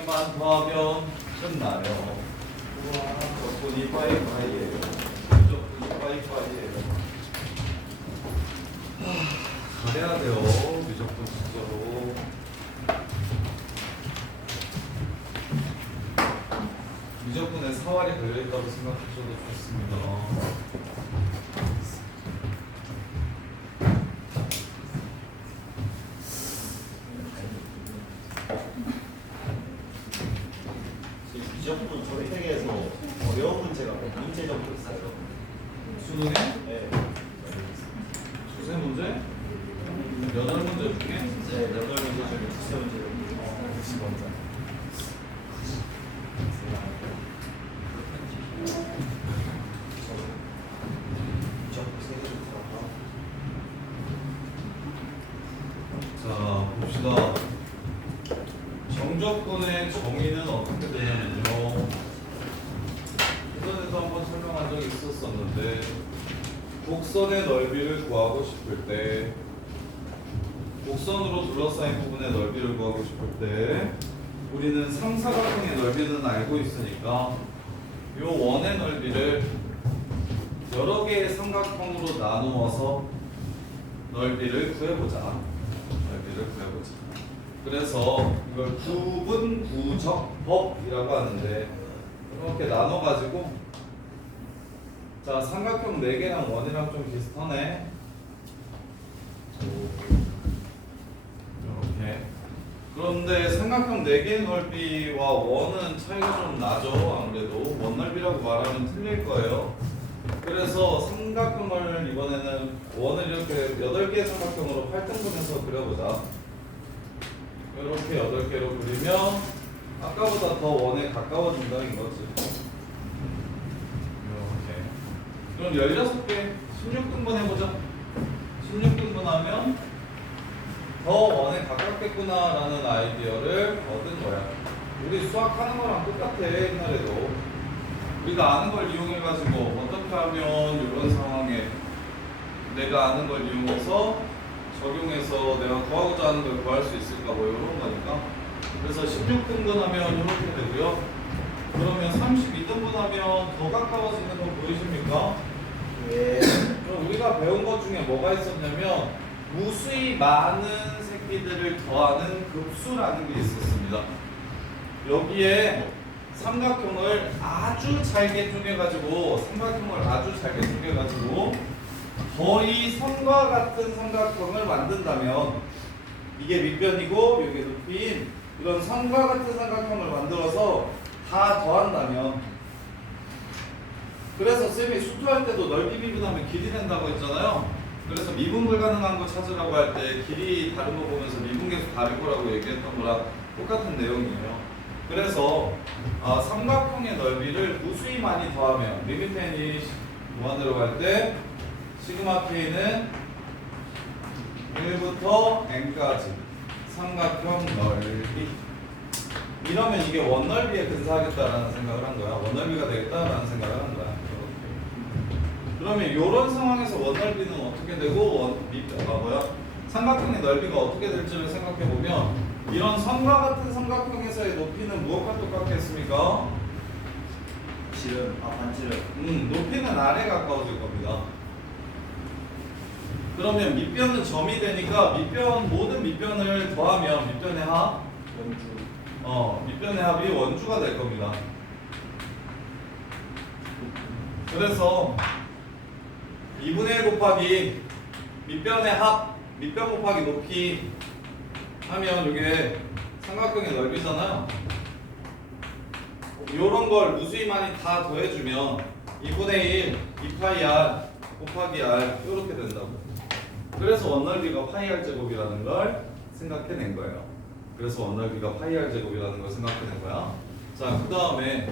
개만 더하면 끝나요. 무조건이 빠이빠이예요. 무조건이 빠이빠이예요. 잘해야 돼요. 무조건 진짜로. 무조건에 사활이 걸려있다고 생각하셔도 좋습니다. 미적분 저희 세계에서 어려운 문제가 문제 정도 있어요. 수능에 네. 수세 문제? 8문제 중에? 네, 8문제 중에 두세 문제를 90원짜리. 자, 봅시다. 정적분의 정의는 어떻게 되냐면요. 예전에도 한번 설명한 적이 있었었는데, 곡선의 넓이를 구하고 싶을 때, 곡선으로 둘러싸인 부분의 넓이를 구하고 싶을 때, 우리는 삼사각형의 넓이는 알고 있으니까, 이 원의 넓이를 여러 개의 삼각형으로 나누어서 넓이를 구해보자. 넓이를 구해보자. 그래서 이걸 구분구적법이라고 하는데 이렇게 나눠가지고 자 삼각형 4개랑 원이랑 좀 비슷하네. 이렇게. 그런데 삼각형 4개의 넓이와 원은 차이가 좀 나죠. 아무래도 원 넓이라고 말하면 틀릴 거예요. 그래서 삼각형을 이번에는 원을 이렇게 8개의 삼각형으로 8등분해서 그려보자. 이렇게 8개로 그리면 아까보다 더 원에 가까워진다는 거지. 이렇게. 그럼 16개 16등분 해보자. 16등분 하면 더 원에 가깝겠구나 라는 아이디어를 얻은 거야. 우리 수학하는 거랑 똑같아. 옛날에도 우리가 아는 걸 이용해가지고 어떻게 하면 이런 상황에 내가 아는 걸 이용해서 적용해서 내가 구하고자 하는 걸 구할 수 있을까 뭐 이런 거니까. 그래서 16등분 하면 이렇게 되고요. 그러면 32등분 하면 더 가까워지는 거 보이십니까? 네. 그럼 우리가 배운 것 중에 뭐가 있었냐면 무수히 많은 새끼들을 더하는 급수라는 게 있었습니다. 여기에 삼각형을 아주 잘게 쪼개가지고 삼각형을 아주 잘게 쪼개가지고 거의 선과 같은 삼각형을 만든다면 이게 밑변이고 여기 높이인 이런 선과 같은 삼각형을 만들어서 다 더한다면 그래서 쌤이 수투할 때도 넓이 미분하면 길이 된다고 했잖아요. 그래서 미분 불가능한 거 찾으라고 할 때 길이 다른 거 보면서 미분계수 다를 거라고 얘기했던 거랑 똑같은 내용이에요. 그래서 삼각형의 넓이를 무수히 많이 더하면 리미트 n이 무한대로 갈 때 시그마 k는 1부터 n까지 삼각형 넓이 이러면 이게 원넓이에 근사하겠다라는 생각을 한 거야. 원넓이가 되겠다라는 생각을 한 거야. 그러면 이런 상황에서 원넓이는 어떻게 되고 삼각형의 넓이가 어떻게 될지를 생각해 보면 이런 선과 같은 삼각형에서의 높이는 무엇과 똑같겠습니까? 반지름. 높이는 아래 가까워질 겁니다. 그러면 밑변은 점이 되니까 모든 밑변을 더하면 밑변의 합 원주. 밑변의 합이 원주가 될 겁니다. 그래서 2분의 1 곱하기 밑변의 합, 밑변 곱하기 높이 하면 이게 삼각형의 넓이잖아요. 요런 걸 무수히 많이 다 더해주면 2분의 1 2파이 r 곱하기 r 이렇게 된다고. 그래서 원넓이가 파이 r 제곱이라는 걸 생각해낸 거예요. 그래서 원넓이가 파이 r 제곱이라는 걸 생각해낸 거야. 자, 그 다음에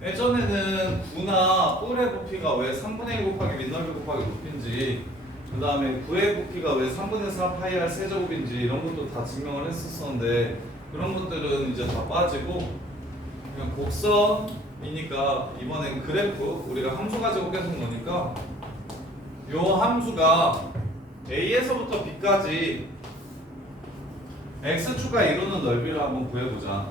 예전에는 구나 뿔의 부피가 왜 3분의 1 곱하기 밑넓이 곱하기 높인지 그 다음에 구의 부피가 왜 3분의 4 파이 r 세제곱인지 이런 것도 다 증명을 했었었는데 그런 것들은 이제 다 빠지고 그냥 곡선이니까 이번엔 그래프 우리가 함수 가지고 계속 노니까 요 함수가 A에서부터 B까지 X축가 이루는 넓이를 한번 구해보자.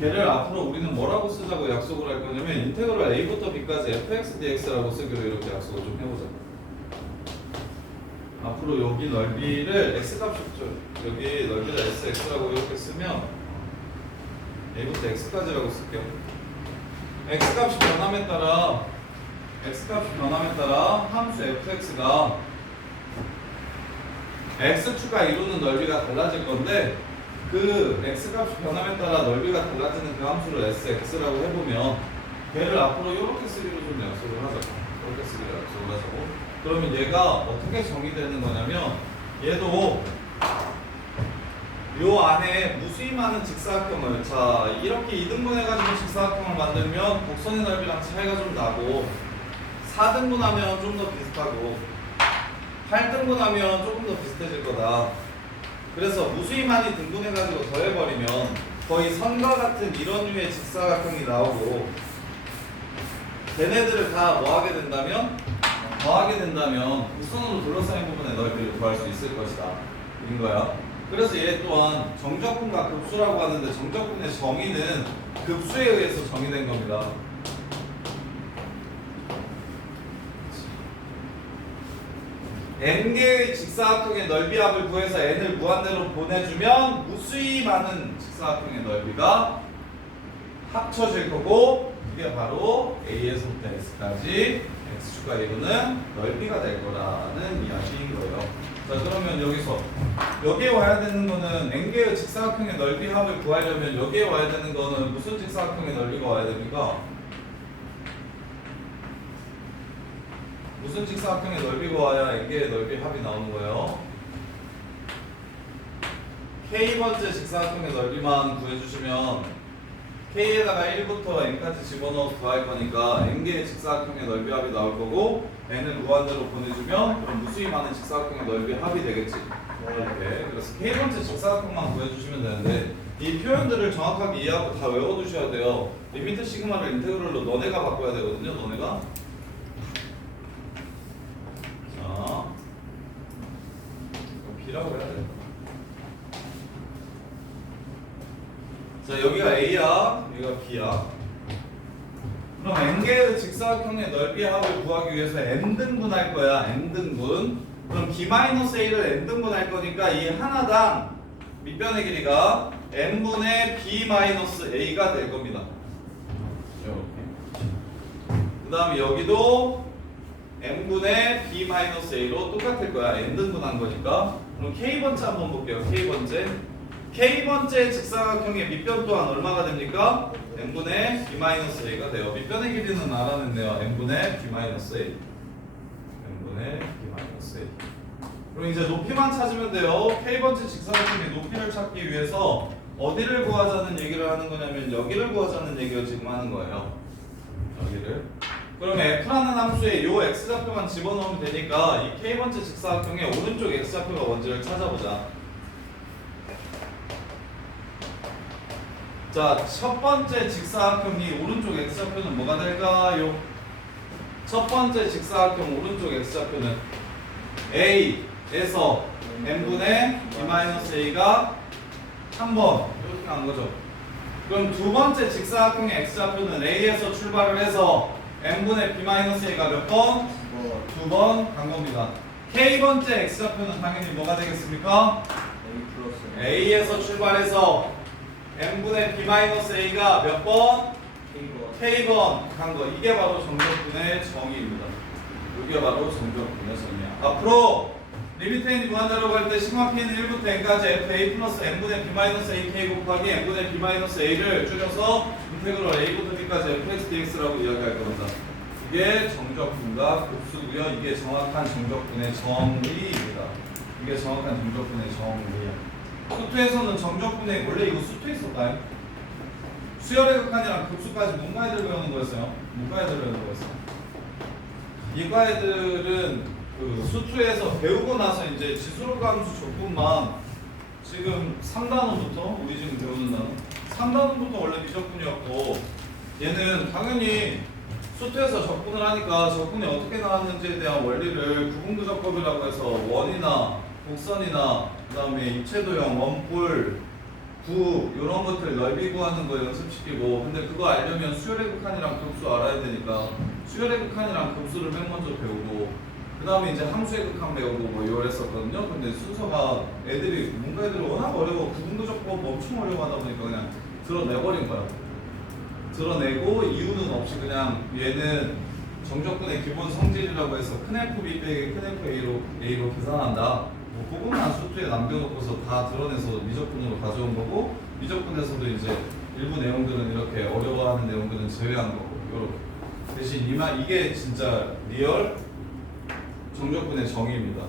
걔를 앞으로 우리는 뭐라고 쓰자고 약속을 할 거냐면 인테그럴 a부터 b까지 fx dx라고 쓰기로 이렇게 약속을 좀 해보자. 앞으로 여기 넓이를 x값 여기 넓이를 sx라고 이렇게 쓰면 a부터 x까지라고 쓸게요. x값이 변함에 따라 함수 fx가 x축과 이루는 넓이가 달라질 건데 그 x값이 변함에 따라 넓이가 달라지는 그 함수를 sx라고 해보면 걔를 앞으로 이렇게 쓰기로 좀 약속을 하자고. 이렇게 쓰기로 약속을 하자고. 그러면 얘가 어떻게 정의되는 거냐면 얘도 요 안에 무수히 많은 직사각형을 자 이렇게 2등분 해가지고 직사각형을 만들면 곡선의 넓이랑 차이가 좀 나고 4등분 하면 좀 더 비슷하고 8등분 하면 조금 더 비슷해질 거다. 그래서 무수히 많이 등분해가지고 더해버리면 거의 선과 같은 이런 류의 직사각형이 나오고 걔네들을 다 더하게 된다면 우선으로 둘러싸인 부분의 넓이를 구할 수 있을 것이다. 인 거야. 그래서 얘 또한 정적분과 급수라고 하는데 정적분의 정의는 급수에 의해서 정의된 겁니다. n개의 직사각형의 넓이 합을 구해서 n을 무한대로 보내주면 무수히 많은 직사각형의 넓이가 합쳐질 거고 이게 바로 a에서부터 x까지 x축과 이루는 넓이가 될 거라는 이야기인 거예요. 자 그러면 여기에 와야 되는 거는 n개의 직사각형의 넓이 합을 구하려면 여기에 와야 되는 거는 무슨 직사각형의 넓이가 와야 됩니까? 무슨 직사각형의 넓이가 와야 n개의 넓이 합이 나오는 거예요? k번째 직사각형의 넓이만 구해주시면 k에다가 1부터 n까지 집어넣어서 더할 거니까 n개의 직사각형의 넓이 합이 나올 거고 n을 무한대로 보내주면 그럼 무수히 많은 직사각형의 넓이 합이 되겠지. 이렇게. 그래서 k번째 직사각형만 구해주시면 되는데 이 표현들을 정확하게 이해하고 다 외워두셔야 돼요. 리미트 시그마를 인테그럴로 너네가 바꿔야 되거든요. 너네가. 자, b라고 해야 돼. 자 여기가 a야, 여기가 b야. 그럼 n개의 직사각형의 넓이 합을 구하기 위해서 n등분 할 거야. n등분. 그럼 b-a를 n등분 할 거니까 이 하나당 밑변의 길이가 n분의 b-a가 될 겁니다. 이렇게. 그 다음에 여기도 n분의 b-a로 똑같을 거야. n등분 한 거니까. 그럼 k번째 한번 볼게요. k번째 직사각형의 밑변 또한 얼마가 됩니까? n분의 b-a가 돼요. 밑변의 길이는 알아냈네요. n분의 b-a. n분의 b-a. 그럼 이제 높이만 찾으면 돼요. k번째 직사각형의 높이를 찾기 위해서 어디를 구하자는 얘기를 하는 거냐면 여기를 구하자는 얘기를 지금 하는 거예요. 여기를. 그럼 f라는 함수에 요 x좌표만 집어넣으면 되니까 이 k번째 직사각형의 오른쪽 x좌표가 뭔지를 찾아보자. 자, 첫 번째 직사각형이 오른쪽 x좌표는 뭐가 될까요? 첫 번째 직사각형 오른쪽 x좌표는 a에서 n분의 b-a가 한 번 이렇게 간 거죠. 그럼 두 번째 직사각형의 x좌표는 a에서 출발을 해서 n분의 b-a가 몇 번? 두 번 간 겁니다. k번째 x좌표는 당연히 뭐가 되겠습니까? a에서 출발해서 n분의 b-a가 몇 번? k번 간 거. 이게 바로 정적분의 정의입니다. 이게 바로 정적분의 정의야. 앞으로 리미트 n이 무한대로 갈 때 시그마 p는 1부터 n까지 fa 플러스 n분의 b-ak 곱하기 n분의 b-a를 줄여서 인테그럴 a부터 b까지 fx dx라고 이야기할 겁니다. 이게 정적분과 급수고요. 이게 정확한 정적분의 정의입니다. 이게 정확한 정적분의 정의야. 수투에서는 정적분의 원래 이거 수투에 있었다요. 수열의 극한이랑 급수까지 문과 애들 배우는 거였어요. 문과 애들 배우는 거였어요. 이과 애들은 그 수투에서 배우고 나서 이제 지수로 함수 적분만 지금 3단원부터 우리 지금 배우는 단원 3단원부터 원래 미적분이었고 얘는 당연히 수투에서 적분을 하니까 적분이 어떻게 나왔는지에 대한 원리를 구분구조법이라고 해서 원이나 곡선이나 그 다음에 입체도형, 원뿔, 구 이런 것들 넓이 구하는 거 연습시키고 근데 그거 알려면 수열의 극한이랑 급수 알아야 되니까 수열의 극한이랑 급수를 맨 먼저 배우고 그 다음에 이제 함수의 극한 배우고 뭐 이랬었거든요. 근데 순서가 애들이 문과애들이 워낙 어려워 구분도적법 엄청 어려워하다 보니까 그냥 드러내버린 거야. 드러내고 이유는 없이 그냥 얘는 정적분의 기본 성질이라고 해서 큰 F B 빼기 큰 F A로 계산한다. 뭐 그것만 수투에 남겨놓고서 다 드러내서 미적분으로 가져온 거고 미적분에서도 이제 일부 내용들은 이렇게 어려워하는 내용들은 제외한 거고 이렇게 대신 이게 진짜 리얼 정적분의 정의입니다.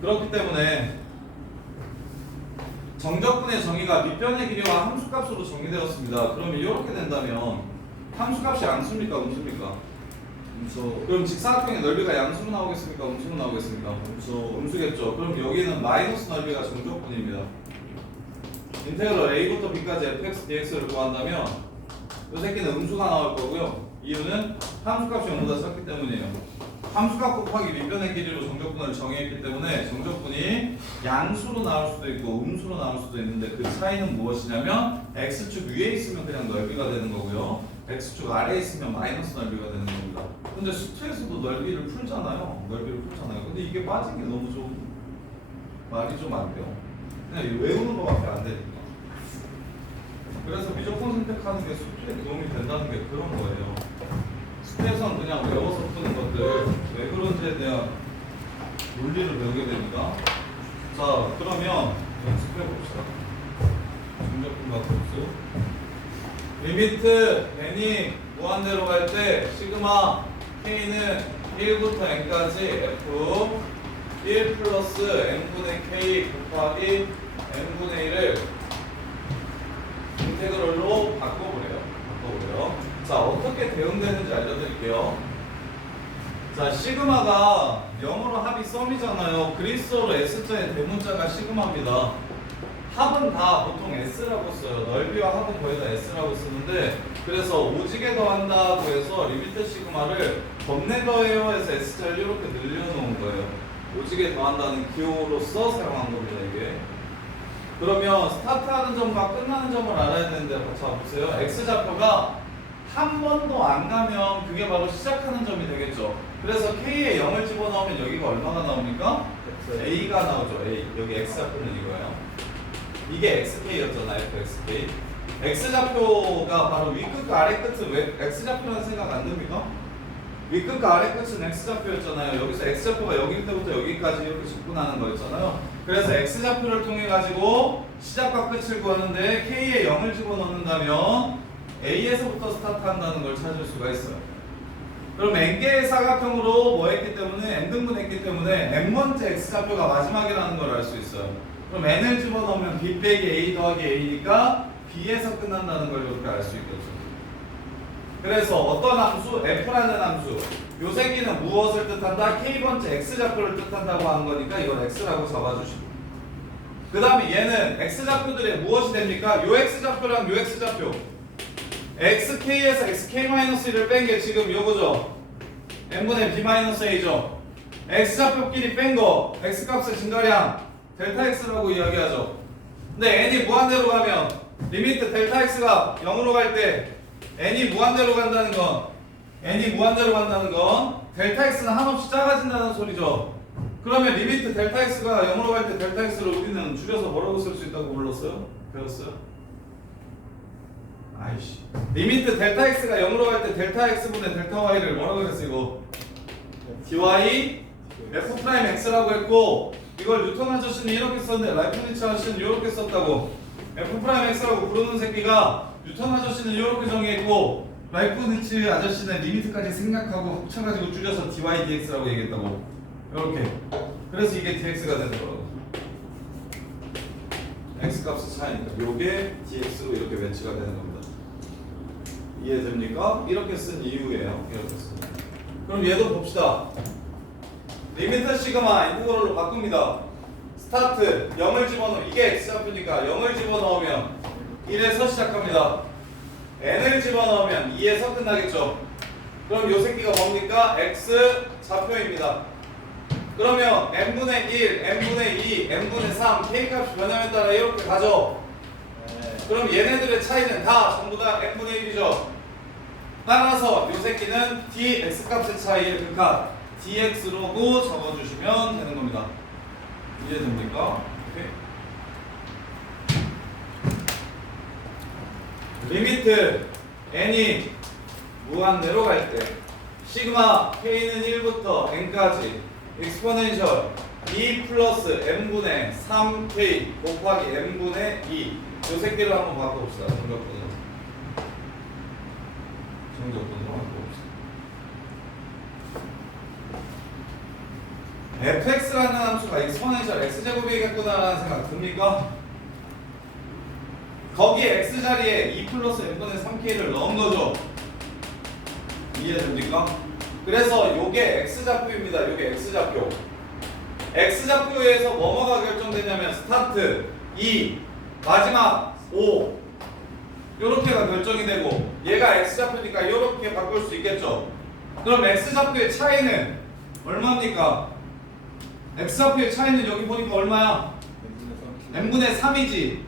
그렇기 때문에 정적분의 정의가 밑변의 길이와 함수값으로 정의되었습니다. 그러면 이렇게 된다면 함수값이 양수입니까 음수입니까? 음수. 그럼 직사각형의 넓이가 양수로 나오겠습니까? 음수로 나오겠습니까? 음수겠죠. 그럼 여기는 마이너스 넓이가 정적분입니다. 인테그럴 a부터 b까지 fx dx를 구한다면 이 새끼는 음수가 나올 거고요. 이유는 함수값이 0보다 작기 때문이에요. 함수값 곱하기 밑변의 길이로 정적분을 정의했기 때문에 정적분이 양수로 나올 수도 있고 음수로 나올 수도 있는데 그 차이는 무엇이냐면 x축 위에 있으면 그냥 넓이가 되는 거고요. x축 아래에 있으면 마이너스 넓이가 되는 겁니다. 근데 수투에서도 넓이를 풀잖아요. 근데 이게 빠진 게 너무 좀 말이 좀 안 돼요. 그냥 외우는 거밖에 안 되니까. 그래서 미적분 선택하는 게 수투에 도움이 된다는 게 그런 거예요. 수투에서는 그냥 외워서 푸는 것들 왜 그런지에 대한 논리를 배우게 됩니다. 자, 그러면 연습해 봅시다. 중적분과 급수. 리미트 n이 무한대로 갈 때 시그마 k는 1부터 n까지 f 1 플러스 n분의 k 곱하기 n분의 1을 인테그럴로 바꿔보래요. 자, 어떻게 대응되는지 알려드릴게요. 자, 시그마가 영어로 합이 썸이잖아요. 그리스어로 S자의 대문자가 시그마입니다. 합은 다 보통 S라고 써요. 넓이와 합은 거의 다 S라고 쓰는데 그래서 오지게 더한다고 해서 리미트 시그마를 겁내 더해요 해서 S자를 이렇게 늘려놓은 거예요. 오지게 더한다는 기호로서 사용한 겁니다. 이게. 그러면 스타트하는 점과 끝나는 점을 알아야 되는데 같이 와보세요. X좌표가 한 번도 안 가면 그게 바로 시작하는 점이 되겠죠. 그래서 K에 0을 집어넣으면 여기가 얼마가 나옵니까? A가 나오죠. A. 여기 X좌표는 이거예요. 이게 XK였잖아. FXK. X좌표가 바로 위끝과 아래끝은 왜 X좌표라는 생각 안 듭니까? 위끝과 아래끝은 X좌표였잖아요. 여기서 X좌표가 여기 때부터 여기까지 이렇게 접근하는 거였잖아요. 그래서 X좌표를 통해 가지고 시작과 끝을 구하는데 K에 0을 집어넣는다면 A에서부터 스타트한다는 걸 찾을 수가 있어요. 그럼 n개의 사각형으로 뭐 했기 때문에 n등분했기 때문에 n번째 x좌표가 마지막이라는 걸 알 수 있어요. 그럼 n을 집어넣으면 b 빼기 a 더하기 a니까 b에서 끝난다는 걸 이렇게 알 수 있겠죠. 그래서 어떤 함수? f라는 함수. 요 새끼는 무엇을 뜻한다? k번째 x좌표를 뜻한다고 하는 거니까 이건 x라고 잡아주시고 그 다음에 얘는 x좌표들의 무엇이 됩니까? 요 x좌표랑 요 x좌표 xk에서 xk-1을 뺀 게 지금 요거죠. n분의 b-a죠. x좌표끼리 뺀 거 x값의 증가량 델타 x라고 이야기하죠. 근데 n이 무한대로 가면 리미트 델타 x가 0으로 갈 때 n이 무한대로 간다는 건 델타 x는 한없이 작아진다는 소리죠. 그러면 리미트 델타 x가 0으로 갈 때 델타 x를 우리는 줄여서 뭐라고 쓸 수 있다고 불렀어요? 배웠어요? 아이씨. 리미트 델타 x가 0으로 갈 때 델타 x분의 델타 y를 뭐라고 그랬어 이거? dy f 프라임 x라고 했고 이걸 뉴턴 아저씨는 이렇게 썼는데 라이프니츠 아저씨는 이렇게 썼다고. f 프라임 x라고 부르는 새끼가 뉴턴 아저씨는 이렇게 정의했고 라이프니츠 아저씨는 리미트까지 생략하고 합쳐가지고 줄여서 dy dx라고 얘기했다고. 이렇게. 그래서 이게 dx가 되는 거라고. x 값의 차이니까 요게 dx로 이렇게 매치가 되는 겁니다. 이해됩니까? 이렇게 쓴 이유예요. 이렇게 쓴. 그럼 얘도 봅시다. 리미트 시그마 인테그럴로 바꿉니다. 스타트 0을 집어넣으면 이게 x좌표니까 0을 집어넣으면 1에서 시작합니다. n을 집어넣으면 2에서 끝나겠죠. 그럼 요 새끼가 뭡니까? x 좌표입니다. 그러면 n분의 1, n분의 2, n분의 3 k 값이 변함에 따라 이렇게 가죠. 그럼 얘네들의 차이는 다 전부 다 n분의 1이죠. 따라서 이 새끼는 dx 값의 차이의 극한 dx로고 적어주시면 되는 겁니다. 이해됩니까? 오케이. 리미트 n이 무한대로 갈 때 시그마 k는 1부터 n까지 익스포넨셜 2 플러스 n분의 3k 곱하기 n분의 2 이 새끼를 한번 바꿔봅시다. 정적분으로 바꿔봅시다. fx라는 함수가 익스포넨셜 x제곱이겠구나라는 생각 듭니까? 거기에 x 자리에 2 플러스 n분의 3k를 넣은 거죠. 이해됩니까? 그래서 요게 x좌표입니다. 요게 x좌표. x좌표에서 뭐뭐가 결정되냐면 스타트 2, 마지막 5 요렇게가 결정이 되고 얘가 x좌표니까 요렇게 바꿀 수 있겠죠. 그럼 x좌표의 차이는 얼마입니까? x좌표의 차이는 여기 보니까 얼마야? n분의 3이지.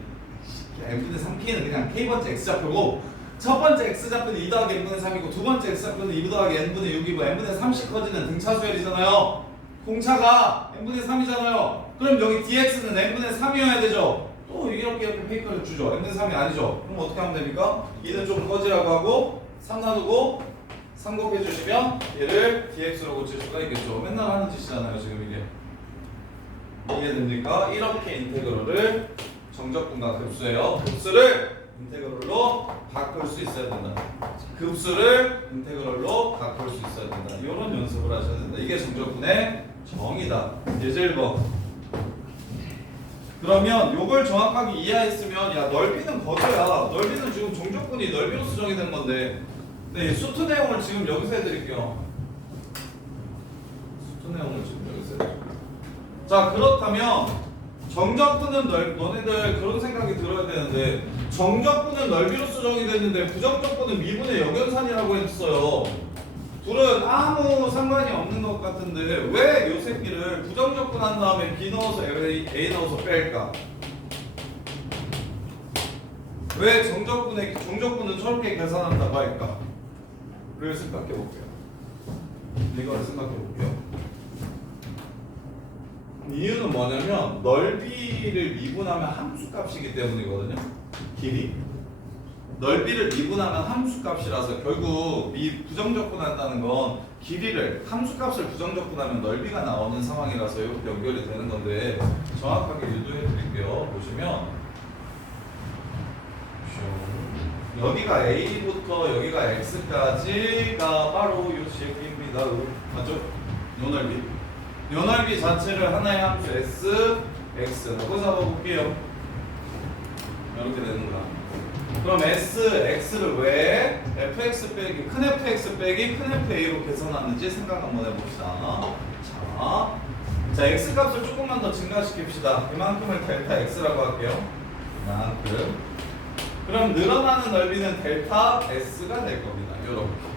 n분의 3k는 그냥 k번째 x좌표고 첫 번째 x좌표는 2 더하기 n분의 3이고 두 번째 x좌표는 2 더하기 n분의 6이고 n분의 3씩 커지는 등차수열이잖아요. 공차가 n분의 3이잖아요. 그럼 여기 dx는 n분의 3이어야 되죠. 또 이렇게 페이커를 주죠. n분의 3이 아니죠. 그럼 어떻게 하면 됩니까? 2는 좀 꺼지라고 하고 3 나누고 3 곱해주시면 얘를 dx로 고칠 수가 있겠죠. 맨날 하는 짓이잖아요 지금 이게. 이해됩니까? 이렇게 인테그럴을 정적분과 급수예요. 급수를 인테그럴로 바꿀 수 있어야 된다. 급수를 인테그럴로 바꿀 수 있어야 된다. 이런 연습을 하셔야 된다. 이게 정적분의 정의다. 예제 1번. 그러면 요걸 정확하게 이해했으면 야 넓이는 거저야. 넓이는 지금 정적분이 넓이로 수정이 된 건데 네, 수트 내용을 지금 여기서 해드릴게요. 수트 내용을 지금 여기서 해드릴게요. 자 그렇다면 정적분은 너네들 그런 생각이 들어야 되는데 정적분은 넓이로 수정이 됐는데 부정적분은 미분의 역연산이라고 했어요. 둘은 아무 상관이 없는 것 같은데 왜 요 새끼를 부정적분 한 다음에 B 넣어서 A 넣어서 뺄까? 왜 정적분은 저렇게 계산한다고 할까? 그걸 생각해 볼게요. 이걸 생각해 볼게요. 이유는 뭐냐면 넓이를 미분하면 함수값이기 때문이거든요. 길이 넓이를 미분하면 함수값이라서 결국 부정적분한다는 건 길이를 함수값을 부정적분하면 넓이가 나오는 상황이라서 이렇게 연결이 되는 건데 정확하게 유도해 드릴게요. 보시면 여기가 A부터 여기가 X까지가 바로 이 새끼입니다. 맞죠? 요 넓이. 요 넓이 자체를 하나의 함수 S, X라고 잡아볼게요. 이렇게 되는 거야. 그럼 S, X를 왜 fx 빼기 큰 fx 빼기 큰 fa로 계산하는지 생각 한번 해봅시다. 자, x 값을 조금만 더 증가시킵시다. 이만큼을 델타 x라고 할게요. 이만큼. 그럼 늘어나는 넓이는 델타 s가 될 겁니다. 요렇게.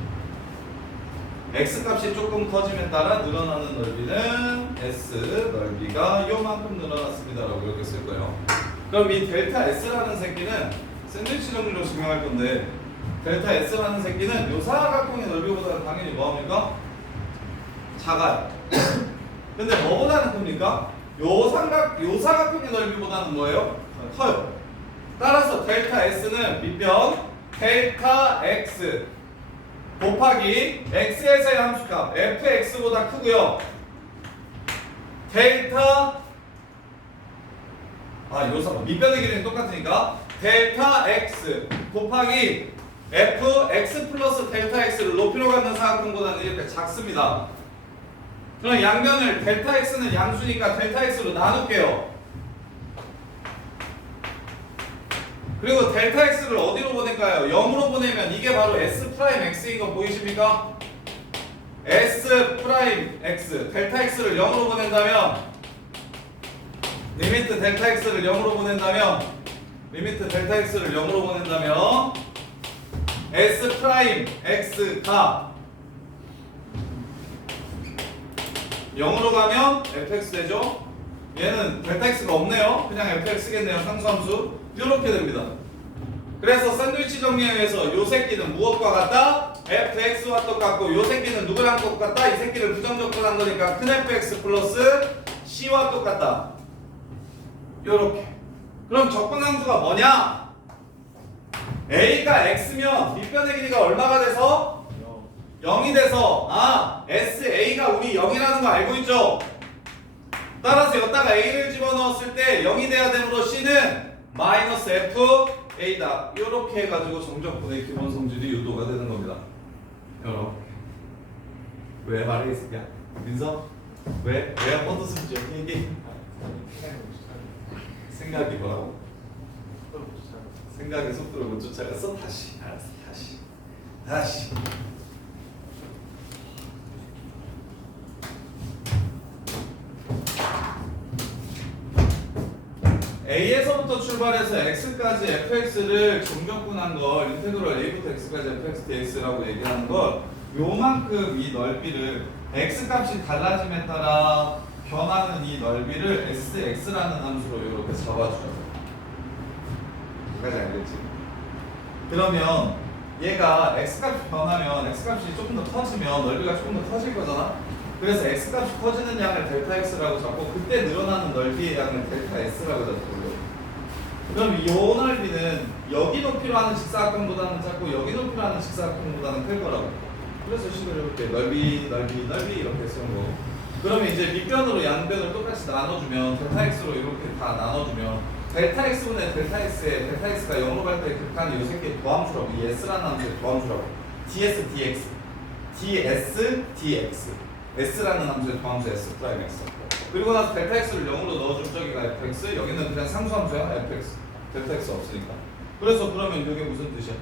x 값이 조금 커지면 따라 늘어나는 넓이는 s 넓이가 요만큼 늘어났습니다라고 이렇게 쓸 거예요. 그럼 이 델타 s라는 새끼는 샌드위치 정리로 증명할 건데 델타 s라는 새끼는 요 사각형의 넓이보다는 당연히 뭐합니까? 작아요. 근데 뭐보다는 큽니까? 요 사각형의 넓이보다는 뭐예요? 커요. 따라서 델타 s는 밑변 델타 x 곱하기 x에서의 함수값 fx보다 크고요. 델타 밑변의 길이는 똑같으니까 델타 x 곱하기 fx 플러스 델타 x를 높이로 갖는 사각형보다는 이렇게 작습니다. 그럼 양변을 델타 x는 양수니까 델타 x로 나눌게요. 그리고 델타 x를 어디로 보낼까요? 0으로 보내면 이게 바로 s 프라임 x인 거 보이십니까? s 프라임 x 델타 x를 0으로 보낸다면 리미트 델타 x를 0으로 보낸다면 s 프라임 x가 0으로 가면 fx 되죠? 얘는 델타 x가 없네요. 그냥 fx겠네요. 상수함수. 이렇게 됩니다. 그래서 샌드위치 정리에 의해서 요 새끼는 무엇과 같다? fx와 똑같고 요 새끼는 누구랑 똑같다? 이 새끼를 부정적분한 거니까 큰 fx 플러스 c와 똑같다. 요렇게. 그럼 적분함수가 뭐냐? a가 x면 밑변의 길이가 얼마가 돼서? 0이 돼서 SA가 우리 0이라는 거 알고 있죠? 따라서 여기다가 A를 집어넣었을 때 0이 돼야 되므로 C는 마이너스 F A다. 이렇게 해가지고 정적분의 기본 성질이 유도가 되는 겁니다. 이렇게. 왜 말해 이 새끼야? 민서? 왜? 왜 한 번도 숨지? 얘기. 생각이 뭐라고? 생각의 속도를 못 쫓아갔어? 다시. 알았어. 다시. A에서부터 출발해서 X까지 fx를 정적분한 걸 인테그럴 A부터 X까지 fx dx라고 얘기하는 걸 요만큼 이 넓이를 X 값이 달라짐에 따라 변하는 이 넓이를 SX라는 함수로 이렇게 잡아주죠. 여기까지 알겠지? 그러면 얘가 X 값이 변하면 X 값이 조금 더 커지면 넓이가 조금 더 커질 거잖아? 그래서 X 값이 커지는 양을 델타 X라고 잡고 그때 늘어나는 넓이의 양을 델타 S라고 잡고 그럼 이 넓이는 여기 높이로 하는 직사각형보다는 작고 여기 높이로 하는 직사각형보다는 클 거라고. 그래서 식을 이렇게 넓이 이렇게 쓰는 거고. 그러면 이제 밑변으로 양변을 똑같이 나눠주면 델타 X로 이렇게 다 나눠주면 델타 X분의 델타 X에 델타 X가 0으로 갈 때 극한이 요 새끼의 도함수라고. 이 S라는 함수의 도함수라고. ds dx ds dx S라는 함수의 도함수 S 프라임 X. 그리고 나서 델타 X를 0으로 넣어줄 저기가 fx, 여기는 그냥 상수함수야 fx. 델타 X 없으니까. 그래서 그러면 이게 무슨 뜻이야?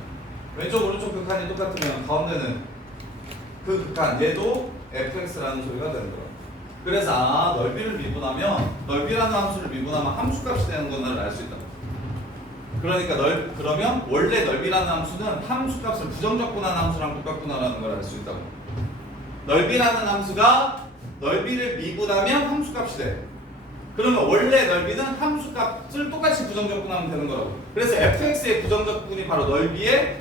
왼쪽 오른쪽 극한이 똑같으면 가운데는 그 극한 얘도 fx라는 소리가 되는 거야. 그래서 넓이를 미분하면 넓이라는 함수를 미분하면 함수값이 되는 건 알 수 있다. 그러니까 그러면 원래 넓이라는 함수는 함수값을 부정적분한 함수랑 똑같구나라는 걸 알 수 있다고. 넓이라는 함수가 넓이를 미분하면 함수값이 돼. 그러면 원래 넓이는 함수값을 똑같이 부정적분하면 되는 거라고. 그래서 fx의 부정적분이 바로 넓이에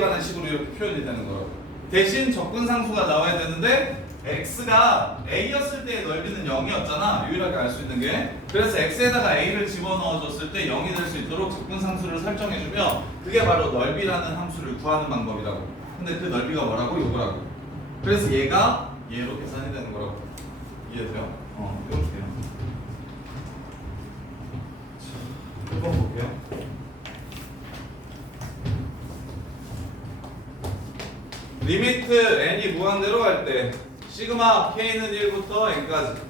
관한 식으로 이렇게 표현이 되는 거라고. 대신 적분상수가 나와야 되는데 x가 a였을 때의 넓이는 0이었잖아. 유일하게 알 수 있는 게. 그래서 x에다가 a를 집어넣어줬을 때 0이 될 수 있도록 적분상수를 설정해주면 그게 바로 넓이라는 함수를 구하는 방법이라고. 근데 그 넓이가 뭐라고? 요거라고. 그래서 얘가 얘로 계산이 되는 거라고. 이해돼요? 이렇게 돼요. 자, 1번 볼게요. 리미트 n이 무한대로 할 때 시그마 k는 1부터 n까지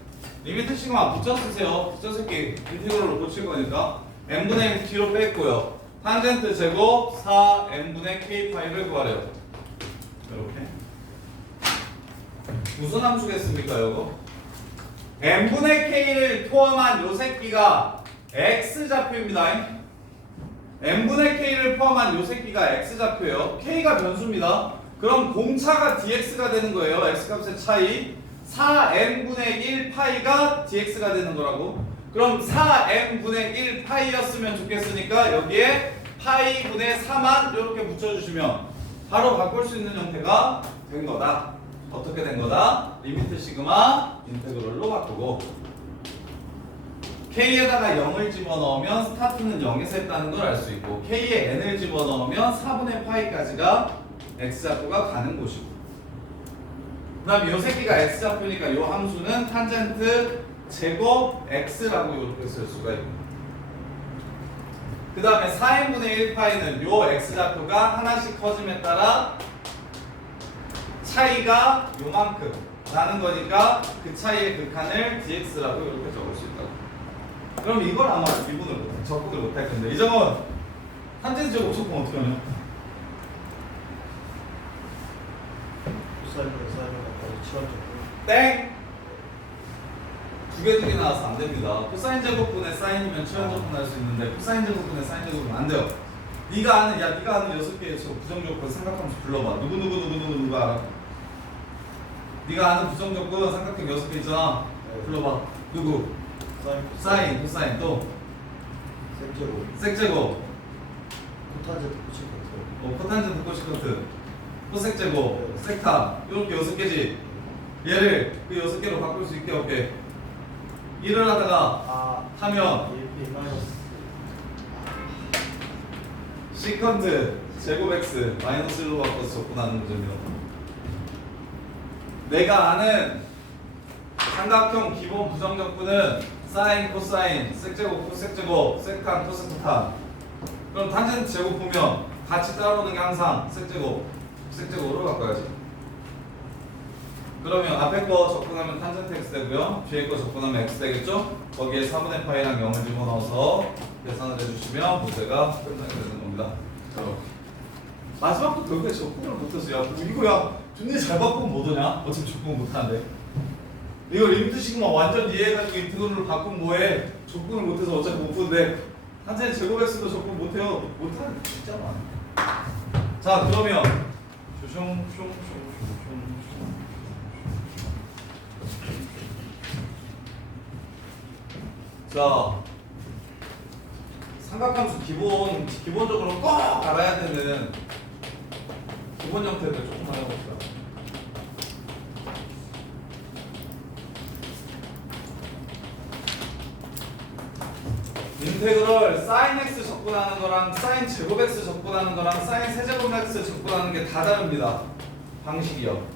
리미트 시그마 붙여 쓰세요. 붙여 쓸게 인테그럴로 고칠 거니까 n분의 1 뒤로 뺐고요. 탄젠트 제곱 4 n분의 k5를 구하래요. 이렇게 무슨 함수겠습니까 이거? n분의 k를 포함한 요 새끼가 x좌표입니다. n분의 k를 포함한 요 새끼가 x좌표예요. k가 변수입니다. 그럼 공차가 dx가 되는 거예요. x값의 차이 4n분의 1 파이가 dx가 되는 거라고. 그럼 4n분의 1 파이였으면 좋겠으니까 여기에 파이분의 4만 이렇게 붙여주시면 바로 바꿀 수 있는 형태가 된 거다. 어떻게 된 거다? 리미트 시그마 인테그럴로 바꾸고 k에다가 0을 집어넣으면 스타트는 0에서 했다는 걸 알 수 있고 k에 n을 집어넣으면 4분의 파이까지가 x좌표가 가는 곳이고 그 다음에 이 새끼가 x좌표니까 이 함수는 탄젠트 제곱 x라고 이렇게 쓸 수가 있고 그 다음에 4n분의 1 파이는 이 x좌표가 하나씩 커짐에 따라 차이가 요만큼 나는 거니까 그 차이의 극한을 dx라고 이렇게 적을 수 있다고. 그럼 이걸 아마 적분을 못할 텐데 이 점은 탄젠트 제곱 적분 어떻게 하냐? 땡! 두 개 나와서 안 됩니다. 코사인 제곱분의 사인이면 최한 적분할 수 있는데 코사인 제곱분의 사인 제곱은 안 돼요. 네가 아는 6개의 부정적분 삼각함수 불러봐. 누구 알아? 네가 아는 부정적분 삼각형 6개 있잖아. 불러봐. 누구? 사인, 코사인 또? 색제곱. 코탄젠트 코시컨트. 코탄젠트 코시컨트 코색 제곱 색탑 이렇게 6개지. 얘를 그 6개로 바꿀 수 있게 오케이. 일을 하다가 하면 1p 마이너스. 시컨트 제곱 x 마이너스 1로 바꿔서 접근하는 거잖아요. 내가 아는 삼각형 기본 부정적분은 사인, 코사인, 색제곱, 코색제곱, 색탄, 코세탄. 그럼 탄젠트 제곱 보면 같이 따라오는 게 항상 색제곱, 색제곱으로 바꿔야지. 그러면 앞에 거 접근하면 탄젠트 x 되고요. 뒤에 거 접근하면 x 되겠죠? 거기에 4분의 파이랑 0을 집어넣어서 계산을 해주시면 문제가 끝나게 되는 겁니다. 이렇게. 마지막부터 결국에 접근을 못해서 야 이거야 존나 잘 바꾸면 뭐더냐? 어차피 접근을 못하는데 이거 리미트 시그마 완전 이해해가지고 인트그럴로 바꾸면 뭐해? 접근을 못해서 어차피 못 푸는데 탄젠트 제곱 x도 접근 못해요. 못하는 게 진짜만. 자 그러면 자 삼각함수 기본적으로 꼭 알아야 되는 기본 형태들 조금만 해봅시다. 인테그럴 sin x 접근하는 거랑 sin 제곱 x 접근하는 거랑 sin 세제곱 x 접근하는 게 다 다릅니다. 방식이요.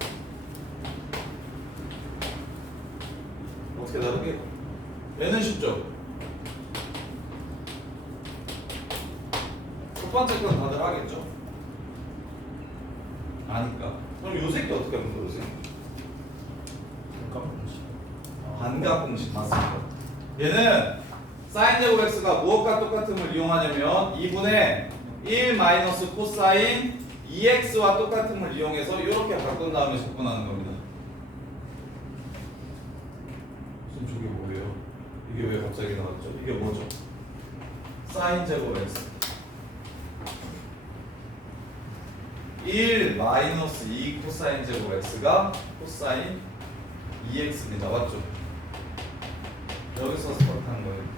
어떻게 다르게? 얘는 쉽죠? 첫 번째 건 다들 하겠죠? 아니까. 그럼 요 새끼 어떻게 하면 모르세요? 반각 공식 맞습니다. 얘는 사인 제곱 x가 무엇과 똑같음을 이용하냐면 2분의 1 마이너스 코사인 2x와 똑같음을 이용해서 이렇게 바꾼 다음에 접근하는 겁니다. 무슨 저게 뭐예요? 이게 왜 갑자기 나왔죠? 이게 뭐죠? 사인 제곱 x 1 마이너스 2 코사인 제곱 x가 코사인 2x입니다. 맞죠? 여기서 스타트한 거예요.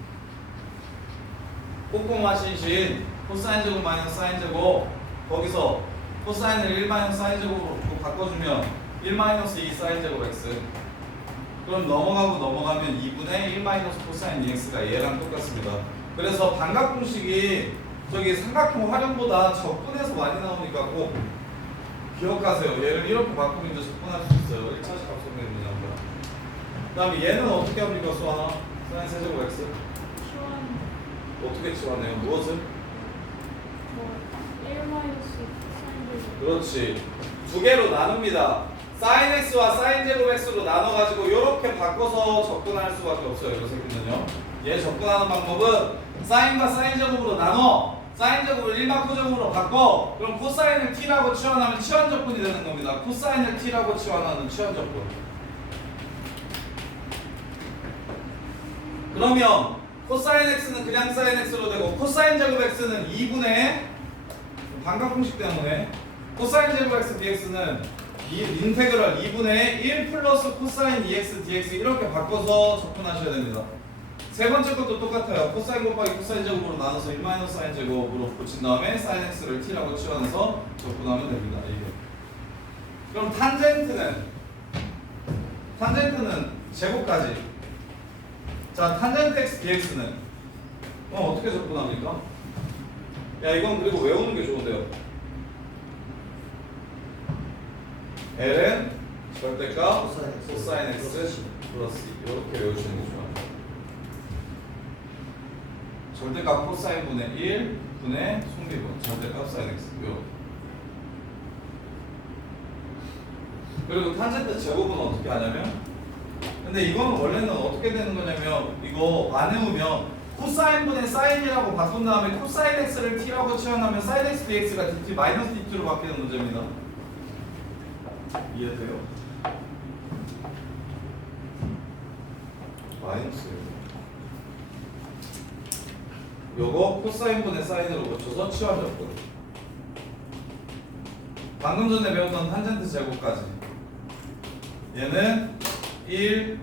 꼼꼼하신 코사인 제곱 마이너스 사인 제곱 거기서 코사인을 1 마이너스 사인 제곱으로 바꿔주면 1 마이너스 2 사인 제곱 x 그럼 넘어가면 2분의 1 마이너스 코사인 2x가 얘랑 똑같습니다. 그래서 반각 공식이 저기 삼각형 활용보다 적분해서 많이 나오니까 꼭 기억하세요. 얘를 이렇게 바꾸면 이제 접근할 수 있어요. 1차식 합성된 문제입니다. 그 다음에 얘는 어떻게 합니까? 수하나? 사인 세제곱 x 어떻게 치환해요? 무엇을? 1-사인 그렇지. 두 개로 나눕니다. 사인 x와 사인 제곱 x로 나눠가지고 이렇게 바꿔서 접근할 수밖에 없어요. 이 새끼는요. 얘 접근하는 방법은 사인과 사인 제곱으로 나눠 사인 제곱을 1마 코제곱으로 바꿔 그럼 코사인을 t라고 치환하면 치환 적분이 되는 겁니다. 코사인을 t라고 치환하는 치환 적분. 그러면 코사인 x는 그냥 사인 x로 되고 코사인 제곱 x는 2분의 반각 공식 때문에 코사인 제곱 x dx는 인테그럴 2분의 1 플러스 코사인 2x dx 이렇게 바꿔서 접근하셔야 됩니다. 세 번째 것도 똑같아요. 코사인 곱하기 코사인 제곱으로 나눠서 1 마이너스 사인 제곱으로 붙인 다음에 사인 x를 t라고 치환해서 접근하면 됩니다. 이게. 그럼 탄젠트는 제곱까지. 자, 탄젠트 x dx는 어떻게 접근합니까? 야, 이건 그리고 외우는 게 좋은데요. L은 절대값 코사인 x 플러스 이렇게 외우시는 게 좋아요. 절대값 코사인 분의 1 분의 속미분 절대값 사인 x 이렇게. 그리고 탄젠트 제곱은 어떻게 하냐면 근데 이거는 원래는 어떻게 되는 거냐면 이거 안 외우면 코사인 분의 사인이라고 바꾼 다음에 코사인 x를 t라고 치환하면 사인 x dx가 dt 마이너스 dt로 바뀌는 문제입니다. 이해돼요? 마이너스예요. 요거 코사인 분의 사인으로 고쳐서 치환 적분. 방금 전에 배웠던 탄젠트 제곱까지. 얘는 1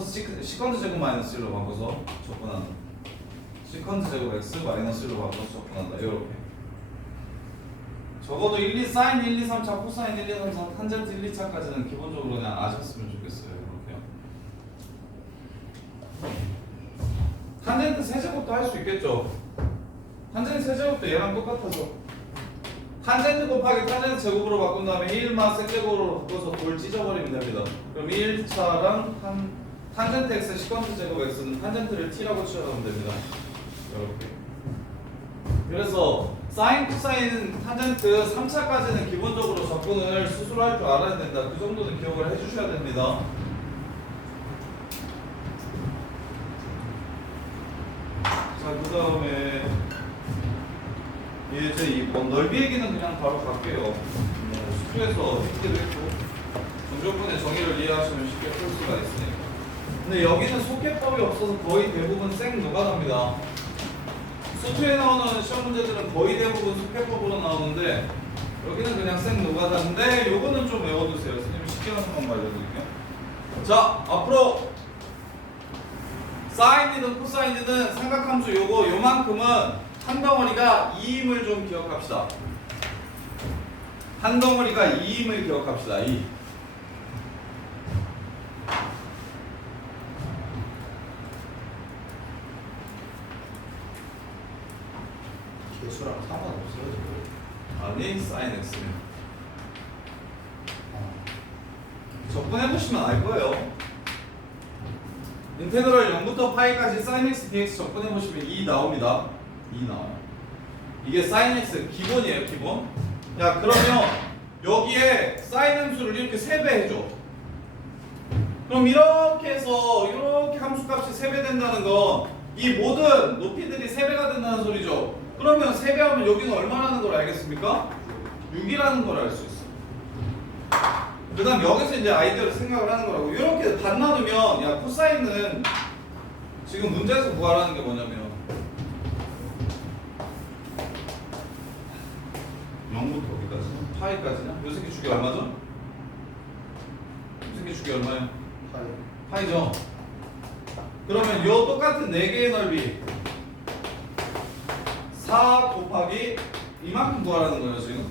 시컨트 제곱 마이너스 1로 바꿔서 접근하는 시컨트 제곱 x 마이너스 1로 바꿔서 접근한다. 이렇게. 적어도 1, 2 사인 1, 2, 3차, 코사인 1, 2, 3, 4, 탄젠트 1, 2차까지는 기본적으로 그냥 아셨으면 좋겠어요. 이렇게요. 탄젠트 세제곱도 할 수 있겠죠. 탄젠트 세제곱도 얘랑 똑같아서 탄젠트 곱하기 탄젠트 제곱으로 바꾼 다음에 1만 세제곱으로 바꿔서 돌 찢어버리면 됩니다. 그럼 1차랑 탄젠트 x 시컨트 제곱 x는 탄젠트를 t라고 치환하면 됩니다. 이렇게. 그래서 사인, 코사인, 탄젠트 3차까지는 기본적으로 접근을 스스로 할 줄 알아야 된다. 그 정도는 기억을 해주셔야 됩니다. 자, 그 다음에 이제 이 넓이 얘기는 그냥 바로 갈게요. 수투에서 했기도 했고 정조건의 정의를 이해하시면 쉽게 풀 수가 있으니까. 근데 여기는 속해법이 없어서 거의 대부분 생 노가다입니다. 수투에 나오는 시험 문제들은 거의 대부분 속해법으로 나오는데 여기는 그냥 생 노가다인데 요거는 좀 외워두세요. 선생님이 쉽게 하는 방법 알려드릴게요. 자, 앞으로 사인이든 코사인이든 삼각함수 요만큼은 한 덩어리가 2임을 좀 기억합시다. 한 덩어리가 2임을 기억합시다. 2. 개수랑 상관없어요. 저거. 아니 사인 x는 접근해보시면 알 거예요. 인테그럴 0부터 파이까지 사인 x dx 접근해보시면 2 나옵니다. 2 나와요. 이게 사인 x 기본이에요. 기본. 야 그러면 여기에 사인 함수를 이렇게 3배 해줘. 그럼 이렇게 해서 이렇게 함수값이 3배 된다는 건 이 모든 높이들이 3배가 된다는 소리죠. 그러면 3배 하면 여기는 얼마라는 걸 알겠습니까? 6이라는 걸 알 수 있어. 그 다음 여기서 이제 아이디어를 생각을 하는 거라고. 이렇게 반 나누면 야 코사인은 지금 문제에서 구하라는 게 뭐냐면 0부터 어디까지? 파이까지냐? 요 새끼 주기 얼마죠? 요 새끼 주기 얼마예요? 파이죠? 그러면 요 똑같은 4개의 넓이 4 곱하기 이만큼 구하라는 거예요 지금.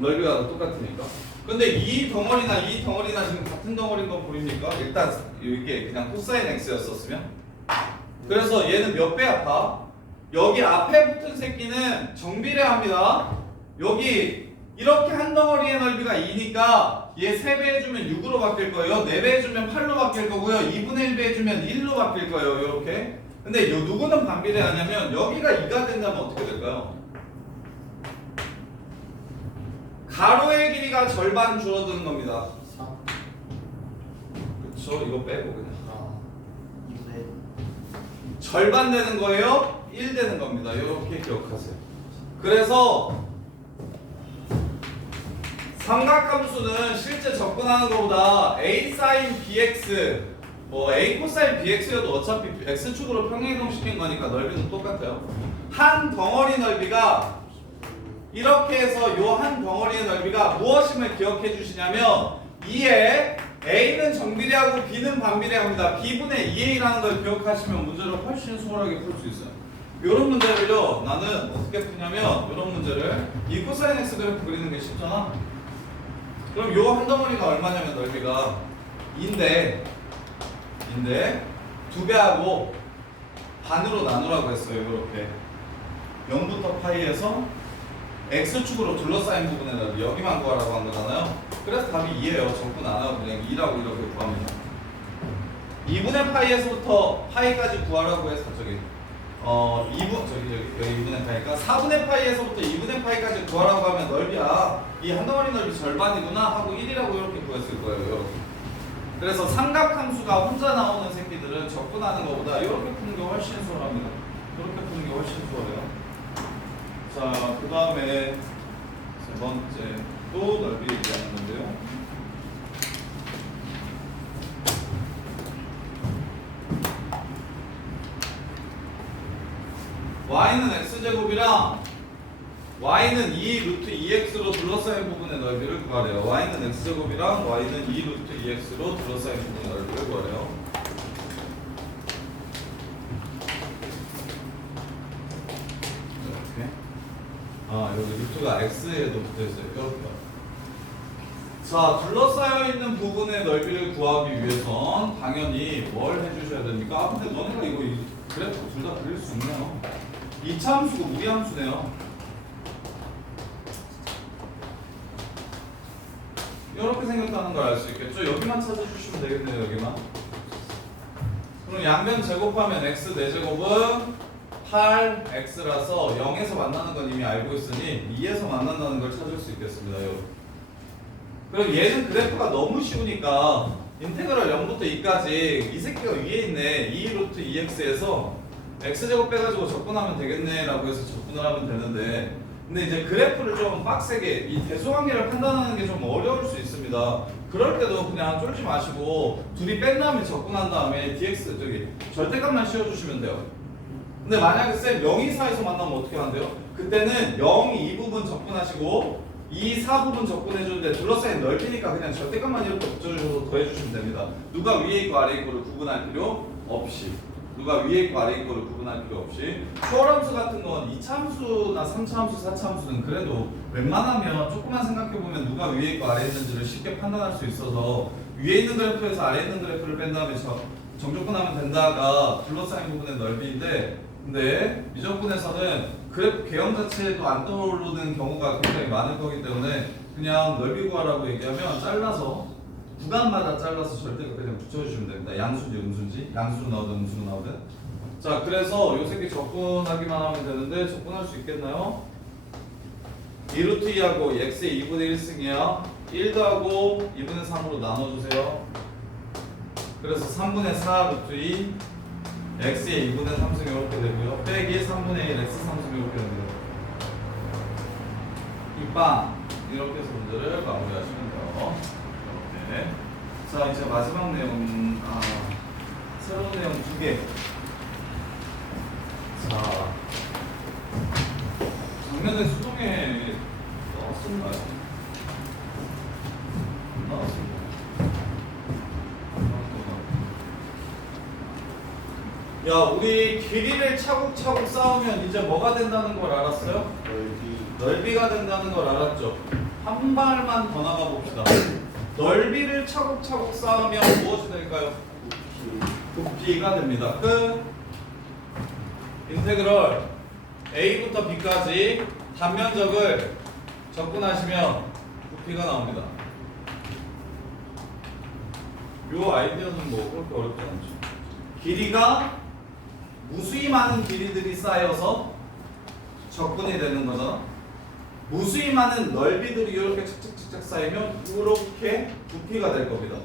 넓이가 똑같으니까. 근데 이 덩어리나 지금 같은 덩어리인 거 보입니까? 일단 이게 그냥 코사인 x였었으면. 그래서 얘는 몇 배 아파? 여기 앞에 붙은 새끼는 정비례합니다. 여기 이렇게 한 덩어리의 넓이가 2니까 얘 3배 해주면 6으로 바뀔 거예요. 4배 해주면 8로 바뀔 거고요. 2분의 1배 해주면 1로 바뀔 거예요. 이렇게. 근데 요 누구는 반비례하냐면 여기가 2가 된다면 어떻게 될까요? 가로의 길이가 절반 줄어드는 겁니다. 4. 그쵸? 이거 빼고 그냥. 2분의 절반 되는 거예요? 1 되는 겁니다. 이렇게 기억하세요. 그래서 삼각함수는 실제 접근하는 것보다 a sin bx a 코사인 bx여도 어차피 x축으로 평행이동시킨 거니까 넓이는 똑같아요. 한 덩어리 넓이가 이렇게 해서 요 한 덩어리의 넓이가 무엇임을 기억해 주시냐면 2에 a는 정비례하고 b는 반비례합니다. b분의 2a라는 걸 기억하시면 문제를 훨씬 수월하게 풀 수 있어요. 이런 문제를요 나는 어떻게 푸냐면 이런 문제를 이 코사인 x 그래프 그리는 게 쉽잖아. 그럼 요 한 덩어리가 얼마냐면 넓이가 2인데 2배하고 반으로 나누라고 했어요. 이렇게 0부터 파이에서 x축으로 둘러싸인 부분의 넓이 여기만 구하라고 한 거잖아요. 그래서 답이 2예요. 접근 안 하고 그냥 2라고 이렇게 구합니다. 2분의 파이에서부터 파이까지 구하라고 해서 저기 2분의 파이가 4분의 파이에서부터 2분의 파이까지 구하라고 하면 넓이야 이 한 덩어리 넓이 절반이구나 하고 1이라고 이렇게 구했을 거예요. 이렇게. 그래서 삼각함수가 혼자 나오는 새끼들은 접근하는 것보다 이렇게 푸는 게 훨씬 수월합니다. 이렇게 푸는 게 훨씬 수월해요. 자, 그 다음에 세 번째 또 넓이 얘기하는 건데요. y는 x제곱이랑 y는 2 루트 2x로 둘러싸인 부분의 넓이를 구하래요. y는 x제곱이랑 y는 2 루트 2x로 둘러싸인 부분의 넓이를 구하래요. 여기 루트가 x에도 붙어있어요. 이렇게. 자, 둘러싸여 있는 부분의 넓이를 구하기 위해선 당연히 뭘 해주셔야 됩니까? 아, 근데 너네가 이거 그래프 둘 다 그릴 수 있네요. 이차함수고 무리함수네요. 이렇게 생겼다는 걸 알 수 있겠죠? 여기만 찾아주시면 되겠네요. 여기만. 그럼 양변 제곱하면 x 4제곱은 8x라서 0에서 만나는 건 이미 알고 있으니 2에서 만난다는 걸 찾을 수 있겠습니다. 여러분. 그럼 얘는 그래프가 너무 쉬우니까 인테그럴 0부터 2까지 이 새끼가 위에 있네. 2 루트 2x에서 x제곱 빼가지고 접근하면 되겠네 라고 해서 접근을 하면 되는데, 근데 이제 그래프를 좀 빡세게 이 대소관계를 판단하는 게 좀 어려울 수 있습니다. 그럴 때도 그냥 쫄지 마시고 둘이 뺀 다음에 접근한 다음에 dx 절대값만 씌워주시면 돼요. 근데 만약에 쌤 0, 2, 4에서 만나면 어떻게 한대요? 그때는 0, 2 부분 접근하시고 2, 4 부분 접근해주는데 둘러싸인 넓이니까 그냥 절대값만 이렇게 붙여주셔서 더해주시면 됩니다. 누가 위에 있고 아래 있고를 구분할 필요 없이. 누가 위에 있고 아래 있고를 구분할 필요 없이. 추월함수 같은 건 2차함수나 3차함수, 4차함수는 그래도 웬만하면 조금만 생각해보면 누가 위에 있고 아래 있는지를 쉽게 판단할 수 있어서 위에 있는 그래프에서 아래 있는 그래프를 뺀 다음에 정접근하면 된다가 둘러싸인 부분의 넓이인데, 근데 미적분에서는 그래프 개형 자체도 안 떠오르는 경우가 굉장히 많을 거기 때문에 그냥 넓이 구하라고 얘기하면 잘라서 구간마다 잘라서 절대가 그냥 붙여주시면 됩니다. 양수인지 음수인지, 양수로 나오든 음수로 나오든. 자, 그래서 요 새끼 접근하기만 하면 되는데 접근할 수 있겠나요? 2루트 2하고 x의 2분의 1승이야. 1 더하고 2분의 3으로 나눠주세요. 그래서 3분의 4 루트 2 x의 2분의 3승 이렇게 되고요. 빼기 3분의 1 x 3승 이렇게 됩니다. 이빵 이렇게 해서 문제를 마무리하시면 돼요. 이렇게. 자, 이제 마지막 내용, 새로운 내용 2개. 자, 작년에 수동에 나왔었나요? 나왔습니다. 야, 우리 길이를 차곡차곡 쌓으면 이제 뭐가 된다는 걸 알았어요? 넓이가 된다는 걸 알았죠? 한 발만 더 나가 봅시다. 넓이를 차곡차곡 쌓으면 무엇이 될까요? 부피가 됩니다. 끝. 인테그럴 A부터 B까지 단면적을 접근하시면 부피가 나옵니다. 요 아이디어는 뭐 그렇게 어렵지 않죠. 길이가 무수히 많은 길이들이 쌓여서 접근이 되는 거잖아. 무수히 많은 넓이들이 이렇게 착착착착 쌓이면 이렇게 부피가 될 겁니다.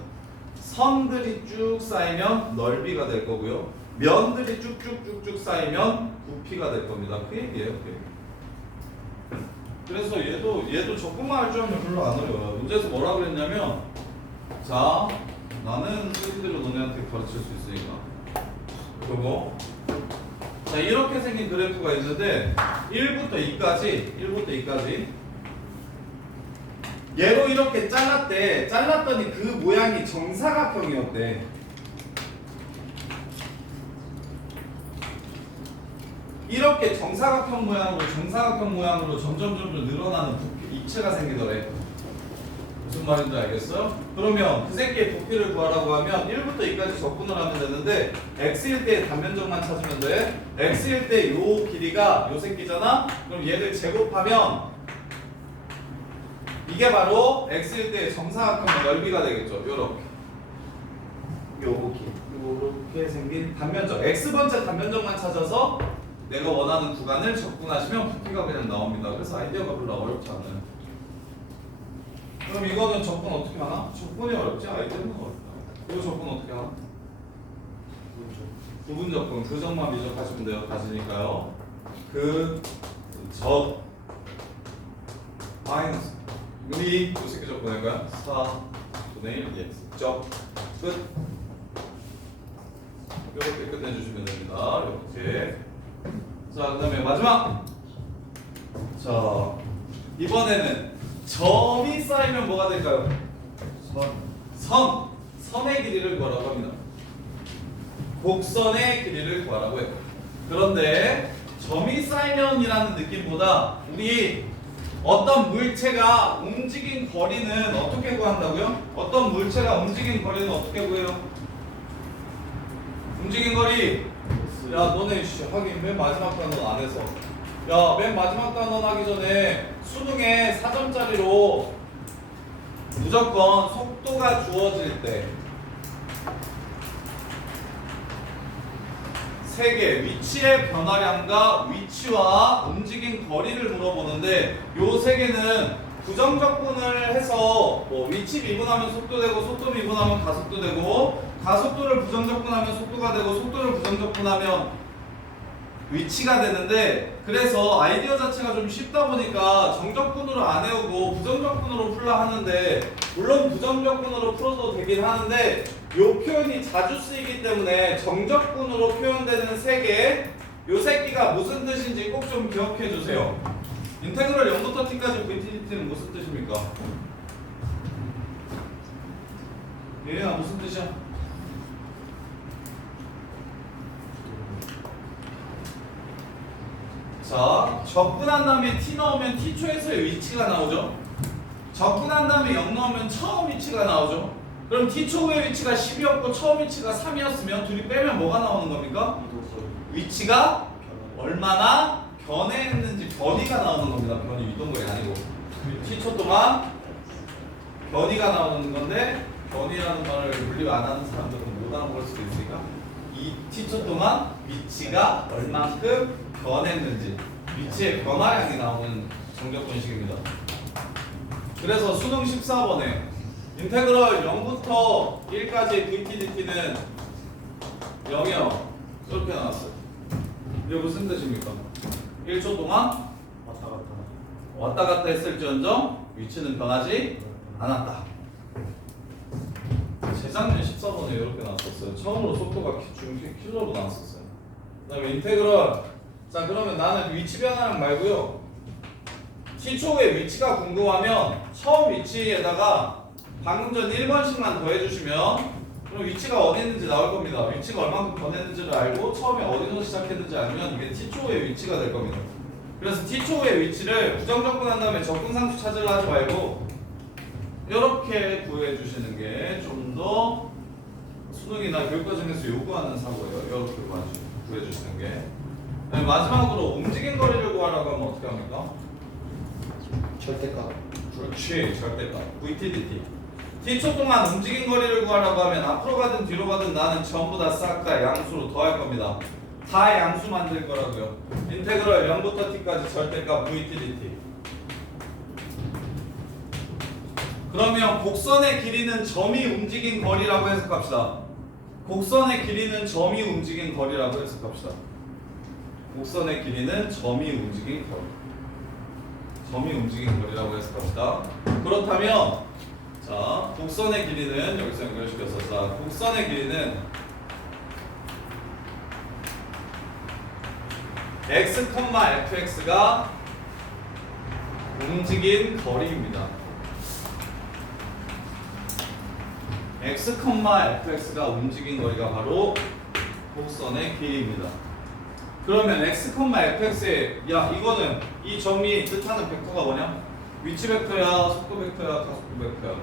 선들이 쭉 쌓이면 넓이가 될 거고요. 면들이 쭉쭉쭉쭉 쌓이면 부피가 될 겁니다. 그 얘기예요. 그 얘기. 그래서 얘도 접근만 할 줄 알면 별로 안 어려워요. 문제에서 뭐라 그랬냐면, 자, 나는 쓰기대로 너네한테 가르칠 수 있으니까 요거. 자, 이렇게 생긴 그래프가 있는데 1부터 2까지 얘로 이렇게 잘랐더니 그 모양이 정사각형이었대. 이렇게 정사각형 모양으로 점점 늘어나는 부피, 입체가 생기더래. 무슨 말인지 알겠어요? 그러면 그 새끼의 부피를 구하라고 하면 1부터 2까지 접근을 하면 되는데 x일 때의 단면적만 찾으면 돼. x일 때 요 길이가 요 새끼잖아? 그럼 얘를 제곱하면 이게 바로 x일 때의 정사각형의 넓이가 되겠죠. 요렇게 생긴 단면적, x번째 단면적만 찾아서 내가 원하는 구간을 접근하시면 부피가 그냥 나옵니다. 그래서 아이디어가 별로 어렵지 않아요. 그럼 이거는 접근 어떻게 하나? 접근이 어렵지, 아이디어는 어렵다. 이거 접근 어떻게 하나? 부분 접근, 그 점만 미적하시면 돼요. 가지니까요. 그 접 마이너스 우리 요 새끼 접근할까요? 4분의 1 dx 접 끝. 이렇게 끝내주시면 됩니다. 이렇게. 자, 그 다음에 마지막. 자, 이번에는 점이 쌓이면 뭐가 될까요? 선의 길이를 구하라고 합니다. 곡선의 길이를 구하라고 해요. 그런데 점이 쌓이면이라는 느낌보다 우리 어떤 물체가 움직인 거리는 어떻게 구한다고요? 어떤 물체가 움직인 거리는 어떻게 구해요? 움직인 거리. 야 너네 하긴 맨 마지막 단원 안 해서. 야 맨 마지막 단원 하기 전에 수능에 4점짜리로 무조건 속도가 주어질 때 세 개 위치의 변화량과 위치와 움직인 거리를 물어보는데 요 세 개는 부정적분을 해서 뭐 위치 미분하면 속도 되고 속도 미분하면 가속도 되고 가속도를 부정적분하면 속도가 되고 속도를 부정적분하면 위치가 되는데 그래서 아이디어 자체가 좀 쉽다 보니까 정적분으로 안 외우고 부정적분으로 풀라 하는데 물론 부정적분으로 풀어도 되긴 하는데 요 표현이 자주 쓰이기 때문에 정적분으로 표현되는 세 개, 요 새끼가 무슨 뜻인지 꼭 좀 기억해 주세요. 인테그럴 0부터 t까지 VTDT는 무슨 뜻입니까? 얘네가 무슨 뜻이야? 자, 접근한 다음에 t 넣으면 t초에서의 위치가 나오죠. 접근한 다음에 0 넣으면 처음 위치가 나오죠. 그럼 t초의 위치가 10이었고 처음 위치가 3이었으면 둘이 빼면 뭐가 나오는 겁니까? 위치가 얼마나 변해했는지 변이가 나오는 겁니다. 변이 이동거리 아니고 t초 동안 변이가 나오는 건데 변이라는 말을 물리 안 하는 사람들은 못 알아볼 수도 있으니까 이 t초 동안 위치가 얼만큼 변했는지 위치의 변화량이 나오는 정적분식입니다. 그래서 수능 14번에 인테그럴 0부터 1까지 VTDT는 0이요 이렇게 나왔어요. 이게 무슨 뜻입니까? 1초 동안 왔다 갔다 했을지언정 위치는 변하지 않았다. 재작년 14번에 이렇게 나왔었어요. 처음으로 속도가 킬로로 나왔었어요. 그 다음에 인테그럴 자 그러면 나는 위치 변화량 말고요 t초의 위치가 궁금하면 처음 위치에다가 방금 전 1번씩만 더해주시면 그럼 위치가 어디 있는지 나올 겁니다. 위치가 얼마큼 변했는지를 알고 처음에 어디서 시작했는지 알면 이게 t초의 위치가 될 겁니다. 그래서 t초의 위치를 부정적분한 다음에 적분상수 찾으려 하지 말고 이렇게 구해주시는 게 좀 더 수능이나 교육과정에서 요구하는 사고예요. 이렇게 구해주시는 게. 네, 마지막으로 움직인 거리를 구하라고 하면 어떻게 합니까? 절대값. 그렇지, 절대값. VTDT. t초 동안 움직인 거리를 구하라고 하면 앞으로 가든 뒤로 가든 나는 전부 다 싹 다 양수로 더할 겁니다. 다 양수 만들 거라고요. 인테그럴 0부터 t까지 절대값 VTDT. 그러면 곡선의 길이는 점이 움직인 거리라고 해석합시다. 곡선의 길이는 점이 움직인 거리라고 해석합시다. 곡선의 길이는 점이 움직인 거리. 점이 움직인 거리라고 해석합시다. 그렇다면 자 곡선의 길이는 여기서 연결시켜서 자 곡선의 길이는 x, fx가 움직인 거리입니다. x, fx가 움직인 거리가 바로 곡선의 길이입니다. 그러면 x, fx의 야 이거는 이 점이 뜻하는 벡터가 뭐냐? 위치 벡터야, 속도 벡터야, 가속도 벡터야.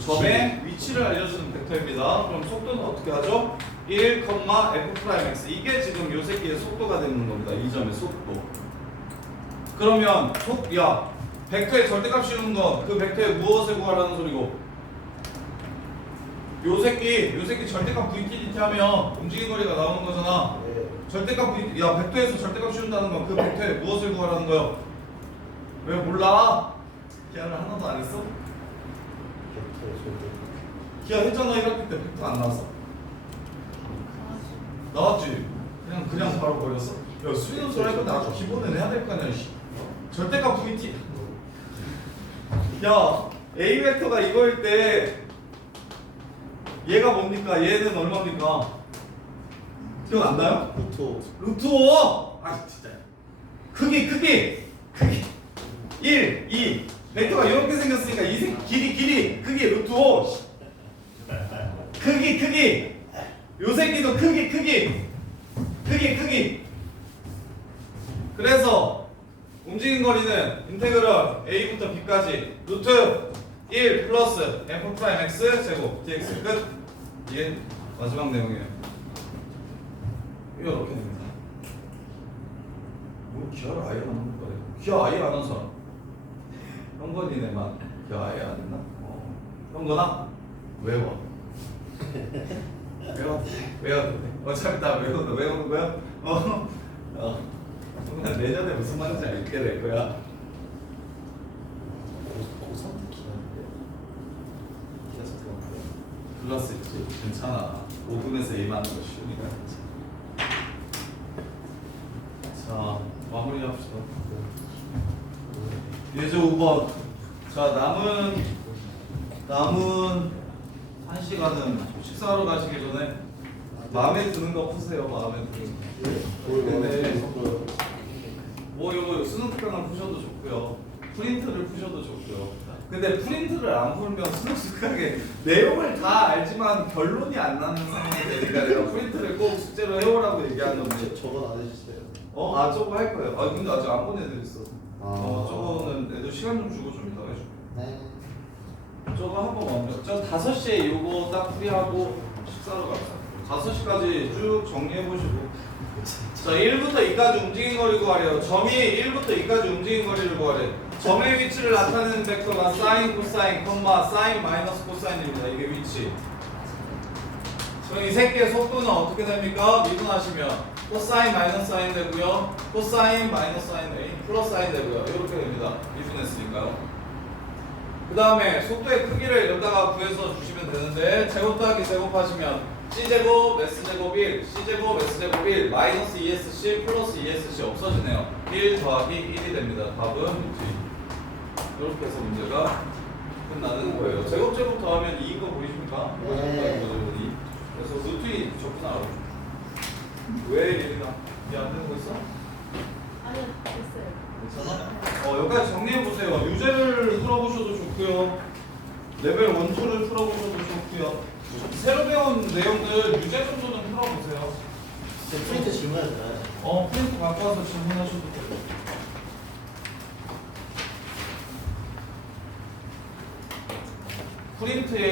점의 위치를 알려주는 벡터입니다. 그럼 속도는 어떻게 하죠? 1, f'(x) 이게 지금 요 새끼의 속도가 되는 겁니다. 이 점의 속도. 그러면 야 벡터의 절대값 씌우는 건 그 벡터의 무엇을 구하라는 소리고? 요 새끼 절대값 VTDT 하면 움직인 거리가 나오는 거잖아. 네. 절대값 야 벡터에서 절대값 씌운다는 건 그 벡터에 무엇을 구하라는 거예요? 왜 몰라? 기하를 하나도 안 했어? 기하 했잖아 1학기 때 벡터 안 나왔어? 나왔지? 그냥 바로 버렸어? 야 수능 소리 할건데 아주 기본은 해야 될 거 아니야. 절대값 VT 야 A 벡터가 이거일 때 얘가 뭡니까? 얘는 얼마입니까? 기억 안 나요? 루트 5! 아 진짜 크기 1, 2 벡터가 이렇게 생겼으니까 이 길이 크기 루트 5 크기 요 새끼도 크기 그래서 움직인 거리는 인테그럴 a부터 b까지 루트 1 플러스 f 프라임 x 제곱 dx 끝. 이게 마지막 내용이에요. 이렇게 됩니다. 뭐 기하를 아예 안 하는 거래. 기하 아예 안 한 사람. 형건이네만 기하 아예 안 했나? 형건아 외워. 외워도 돼. 어차피 다 외우는 거야? 그냥 내년에 무슨 말인지 알게 될 거야. 고3 기하인데 기하 잠깐만 플러스 있지. 괜찮아. 5분에서 A 맞는 거 쉬우니까. 자, 마무리합시다. 예제 5번. 자, 남은 1시간은 식사하러 가시기 전에 마음에 드는 거 푸세요. 마음에 드는 거. 근데 뭐 이거 수능 특강을 푸셔도 좋고요. 프린트를 푸셔도 좋고요. 근데 프린트를 안 풀면 수능 특강에 내용을 다 알지만 결론이 안 나는 상황이 되니까 내가 프린트를 꼭 숙제로 해오라고 얘기하는 건데. 저건 안 해주세요. 저거 할 거예요. 근데 아직 안 보내드렸어. 아. 저거는 애들 시간 좀 주고 좀 이따가 해줄게. 네. 저거 한번 먼저. 저 5시에 이거 딱 풀이하고 식사로 갑시다. 5시까지 쭉 정리해보시고. 자, 1부터 2까지 움직인 거리 구하래요. 점이 1부터 2까지 움직인 거리를 구하래. 점의 위치를 나타내는 벡터가 사인, 코사인, 콤마, 사인, 마이너스 코사인입니다. 이게 위치. 그럼 이 새끼의 속도는 어떻게 됩니까? 미분하시면 코사인 마이너스 사인 되고요. 코사인 마이너스 사인 플러스 사인 되고요. 이렇게 됩니다. 미분했으니까요. 그 다음에 속도의 크기를 여기다가 구해서 주시면 되는데 제곱 더하기 제곱하시면 C제곱, S제곱 1, C제곱, S제곱 1, 마이너스 2SC 플러스 2SC 없어지네요. 1 더하기 1이 됩니다. 답은 루트 2. 이렇게 해서 문제가 끝나는 거예요. 제곱 더하면 2인 거 보이십니까? 네. 그래서 루트 2 적분 알아요. 왜 1이나? 이안 되는 거 있어? 아니요, 됐어요. 괜찮아? 여기까지 정리해보세요. 유제를 풀어보셔도 좋고요. 레벨 1, 2를 풀어보셔도 좋고요. 새로 배운 내용들 유제 정도는 풀어보세요. 프린트 질문하잖아요. 프린트 갖고 와서 질문하셔도 돼요. 프린트에